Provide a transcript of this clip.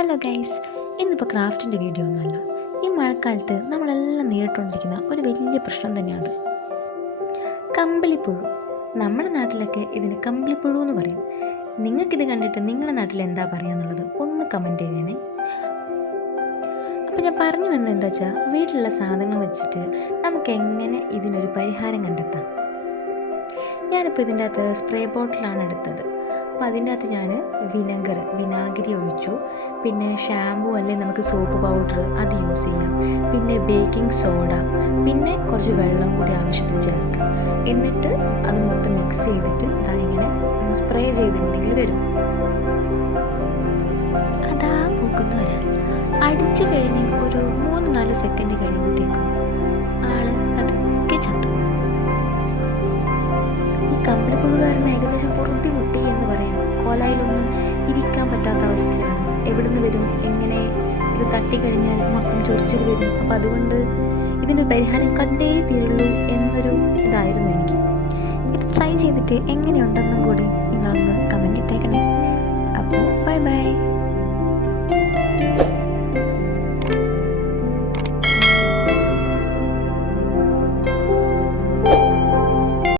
Hello guys ഇന്നിപ്പോൾ ക്രാഫ്റ്റിന്റെ video ഒന്നുമല്ല. ഈ മഴക്കാലത്ത് നമ്മളെല്ലാം നേരിട്ടുകൊണ്ടിരിക്കുന്ന ഒരു വലിയ പ്രശ്നം തന്നെയാണ് കമ്പിളിപ്പുഴു. നമ്മുടെ നാട്ടിലൊക്കെ ഇതിന് കമ്പിളിപ്പുഴു എന്ന് പറയും. നിങ്ങൾക്കിത് കണ്ടിട്ട് നിങ്ങളുടെ നാട്ടിൽ എന്താ പറയുക എന്നുള്ളത് ഒന്ന് കമന്റ് ചെയ്യണേ. അപ്പോൾ ഞാൻ പറഞ്ഞു വന്നത് എന്താ വെച്ചാൽ വീട്ടിലുള്ള സാധനങ്ങൾ വെച്ചിട്ട് നമുക്ക് എങ്ങനെ ഇതിനൊരു പരിഹാരം കണ്ടെത്താം? ഞാനിപ്പോൾ ഇതിന്റെ അകത്ത് സ്പ്രേ ബോട്ടിലാണ് എടുത്തത്. അപ്പോൾ അതിന്റെ അകത്ത് ഞാൻ വിനഗർ വിനാഗിരി ഒഴിച്ചു. പിന്നെ ഷാമ്പു അല്ലെങ്കിൽ നമുക്ക് സോപ്പ് പൗഡർ അത് യൂസ് ചെയ്യാം. പിന്നെ ബേക്കിംഗ് സോഡ പിന്നെ കുറച്ച് വെള്ളം കൂടി ആവശ്യത്തിന് ചേർക്കാം. എന്നിട്ട് അത് മൊത്തം മിക്സ് ചെയ്തിട്ട് ഇതാ ഇങ്ങനെ സ്പ്രേ ചെയ്തിട്ടുണ്ടെങ്കിൽ വരും. അതാ പോകുന്നവരാ അടിച്ചു കഴിഞ്ഞ് ഒരു മൂന്ന് നാല് സെക്കൻഡ് കഴിയുമ്പോഴത്തേക്കും തമ്പിളിപ്പുഴകാരൻ ഏകദേശം പൊറുതി മുട്ടി എന്ന് പറയാം കോലായിലൊന്നും ഇരിക്കാൻ പറ്റാത്ത അവസ്ഥയാണ്. എവിടുന്ന് വരും? എങ്ങനെ ഇത് തട്ടിക്കഴിഞ്ഞാൽ മൊത്തം ചൊറിച്ചിൽ വരും? അപ്പം അതുകൊണ്ട് ഇതിന്റെ പരിഹാരം കണ്ടേ തീരുള്ളൂ എന്നൊരു ഇതായിരുന്നു എനിക്ക്. ഇത് ട്രൈ ചെയ്തിട്ട് എങ്ങനെയുണ്ടെന്നും കൂടി നിങ്ങളൊന്ന് കമന്റ് ഇട്ടേക്കണേ. അപ്പോൾ ബൈ ബൈ